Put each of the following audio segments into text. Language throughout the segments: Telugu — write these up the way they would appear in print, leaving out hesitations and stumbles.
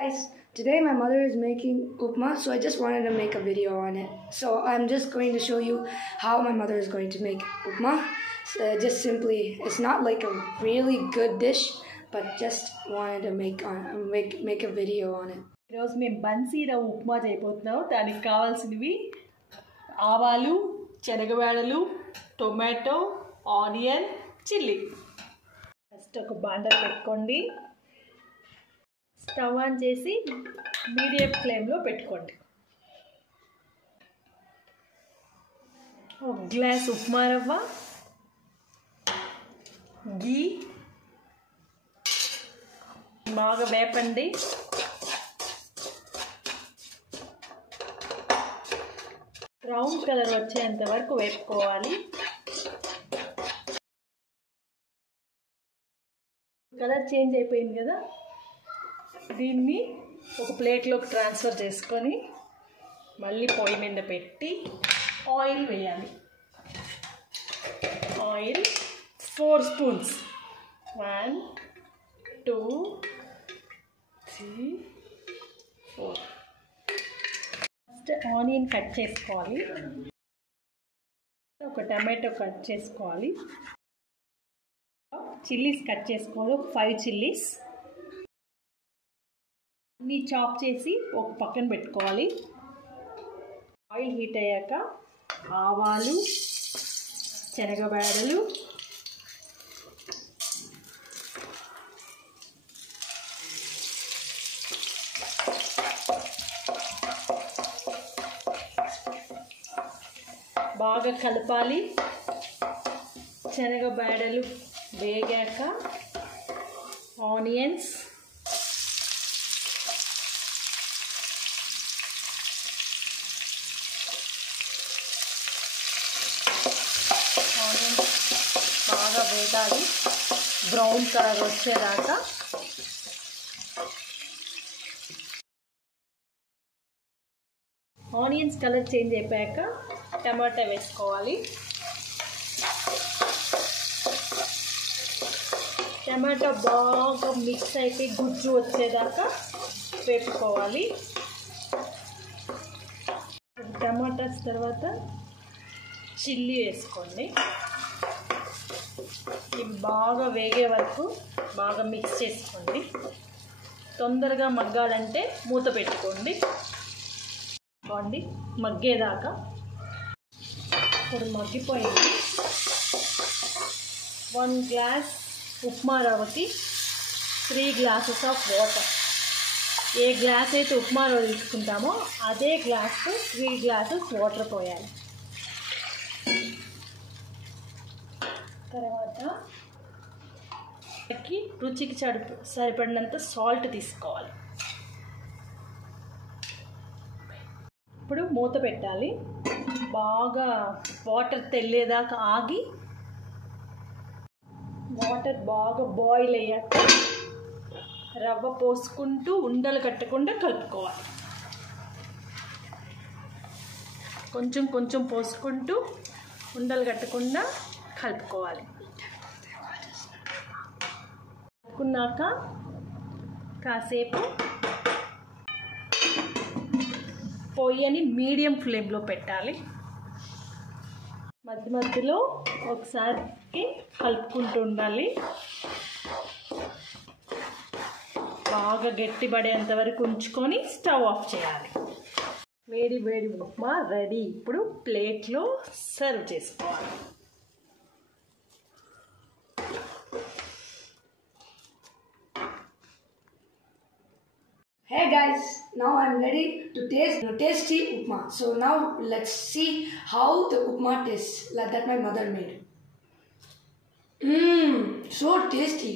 Guys, today my mother is making upma, so I just wanted to make a video on it. So I'm just going to show you how my mother is going to make upma. So just simply, it's not like a really good dish, but just wanted to make a video on it. ఈరోజు మేము బన్సీర ఉప్మా చేయబోతున్నాం. దానికి కావాల్సినవి ఆవాలు, శనగబేడలు, టొమాటో, ఆనియన్, చిల్లీ. ఫస్ట్ ఒక బాండల్ పెట్టుకోండి. స్టవ్ ఆన్ చేసి మీడియం ఫ్లేమ్లో పెట్టుకోండి. ఒక గ్లాస్ ఉప్మా రవ్వ, గీ బాగా వేపండి. బ్రౌన్ కలర్ వచ్చేంత వరకు వేపుకోవాలి. కలర్ చేంజ్ అయిపోయింది కదా, దీన్ని ఒక ప్లేట్లోకి ట్రాన్స్ఫర్ చేసుకొని మళ్ళీ పొయ్యి మీద పెట్టి ఆయిల్ వేయాలి. Oil 4 spoons. 1 2 3 4. First onion cut చేసుకోవాలి. ఒక టమాటో కట్ చేసుకోవాలి. చిల్లీస్ కట్ చేసుకోవాలి. ఒక 5 చిల్లీస్ అన్నీ చాప్ చేసి ఒక పక్కన పెట్టుకోవాలి. ఆయిల్ హీట్ అయ్యాక ఆవాలు, శనగబేడలు, బాగా కలపాలి. శనగబేడలు వేగాక ఆనియన్స్, బాగా వేగాలి. బ్రౌన్ కలర్ వచ్చేదాకా. ఆనియన్స్ కలర్ చేంజ్ అయిపోయాక టమాటా వేసుకోవాలి. టమాటా బాగా మిక్స్ అయిపోయి గుజ్జు వచ్చేదాకా వేపుకోవాలి. టమాటాస్ తర్వాత చిల్లీ వేసుకోండి. ఇవి బాగా వేగే వరకు బాగా మిక్స్ చేసుకోండి. తొందరగా మగ్గాలంటే మూత పెట్టుకోండి. మగ్గేదాకా. ఇప్పుడు మగ్గిపోయింది. 1 గ్లాస్ ఉప్మా రవ్వకి 3 గ్లాసెస్ ఆఫ్ వాటర్. ఏ గ్లాస్ అయితే ఉప్మా రవ్వ తీసుకుంటామో అదే గ్లాస్తో 3 గ్లాసెస్ వాటర్ పోయాలి. తర్వాత రుచికి సరిపడినంత సాల్ట్ తీసుకోవాలి. ఇప్పుడు మూత పెట్టాలి. బాగా వాటర్ తెల్లేదాకా ఆగి, వాటర్ బాగా బాయిల్ అయ్యాక రవ్వ పోసుకుంటూ ఉండలు కట్టకుండా కలుపుకోవాలి. కొంచెం కొంచెం పోసుకుంటూ ఉండలు కట్టకుండా కలుపుకోవాలి. కలుపుకున్నాక కాసేపు పొయ్యిని మీడియం ఫ్లేమ్లో పెట్టాలి. మధ్య మధ్యలో ఒకసారి కలుపుకుంటూ ఉండాలి. బాగా గట్టిపడేంత వరకు ఉంచుకొని స్టవ్ ఆఫ్ చేయాలి. వేడి వేడి ఉప్మా రెడీ. ఇప్పుడు ప్లేట్లో సర్వ్ చేసుకోవాలి. Hey guys, now I'm ready to taste the tasty upma. So now let's see how the upma tastes that my mother made. So tasty,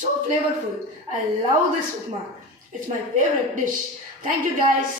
so flavorful. I love this upma. It's my favorite dish. Thank you guys.